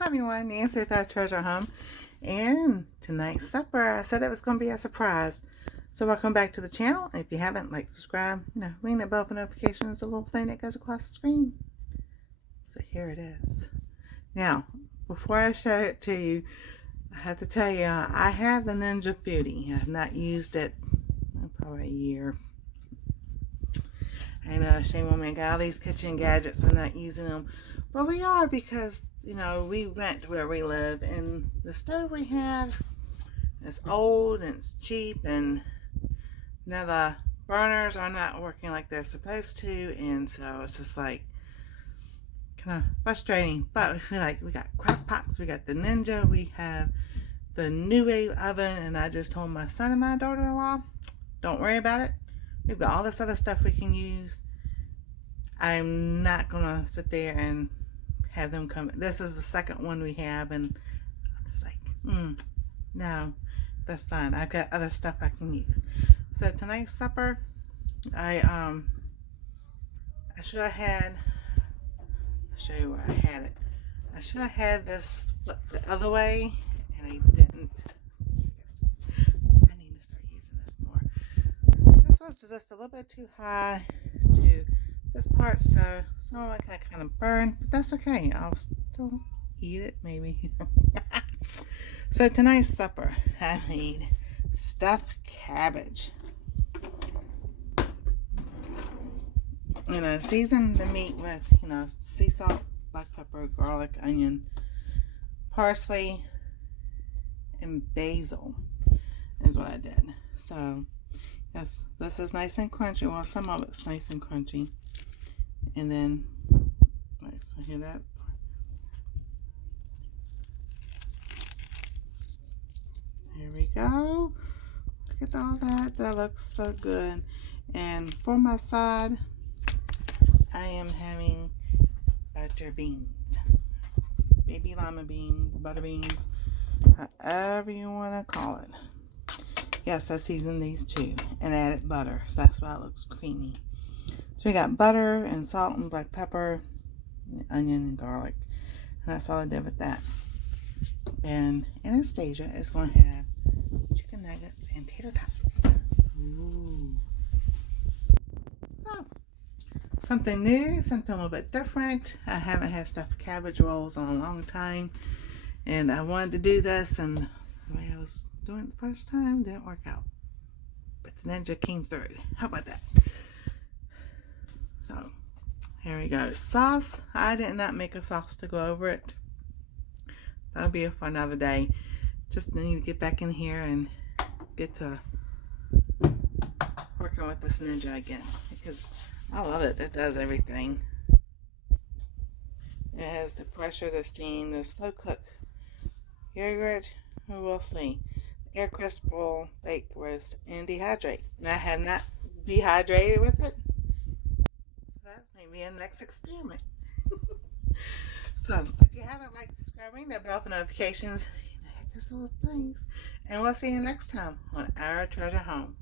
Hi everyone, Nancy with our treasure home, and tonight's supper, I said it was going to be a surprise. So welcome back to the channel. If you haven't, like, subscribe, ring the bell for notifications, the little thing that goes across the screen. So here it is. Now, before I show it to you, I have to tell you, I have the Ninja Foodi. I have not used it in probably a year. I know, shame on me, I got all these kitchen gadgets and not using them. But we are, because we rent where we live, and the stove we have is old and it's cheap, and now the burners are not working like they're supposed to, and so it's just like kind of frustrating. But we got crock pots, we got the Ninja, we have the new wave oven, and I just told my son and my daughter-in-law, don't worry about it. We've got all this other stuff we can use. I'm not gonna sit there and have them come. This is the second one we have, and I'm just like, no, that's fine. I've got other stuff I can use. So tonight's supper, I should have had, I'll show you where I had it. I should have had this flipped the other way, and I didn't. I need to start using this more. This was just a little bit too high to this part, so some of it got kind of burned, but that's okay. I'll still eat it, maybe. So tonight's supper, I made stuffed cabbage. Season the meat with, sea salt, black pepper, garlic, onion, parsley, and basil is what I did. So, yes, this is nice and crunchy. Well, some of it's nice and crunchy. And then, so hear that? There we go. Look at all that. That looks so good. And for my side, I am having butter beans. Baby lima beans, butter beans, however you want to call it. Yes, I seasoned these too and added butter, so that's why it looks creamy. So we got butter and salt and black pepper, and onion and garlic. And that's all I did with that. And Anastasia is going to have chicken nuggets and tater tots. Ooh. So, something new, something a little bit different. I haven't had stuffed cabbage rolls in a long time. And I wanted to do this, and the way I was doing it the first time didn't work out. But the Ninja came through. How about that? So, here we go. Sauce. I did not make a sauce to go over it. That'll be for another day. Just need to get back in here and get to working with this Ninja again, because I love it. It does everything. It has the pressure, the steam, the slow cook yogurt. We'll see. Air crisp roll, bake, roast, and dehydrate. And I have not dehydrated with it. That's maybe a next experiment. So, if you haven't liked, subscribe, ring that bell for notifications, hit those little things. And we'll see you next time on Our Treasure Home.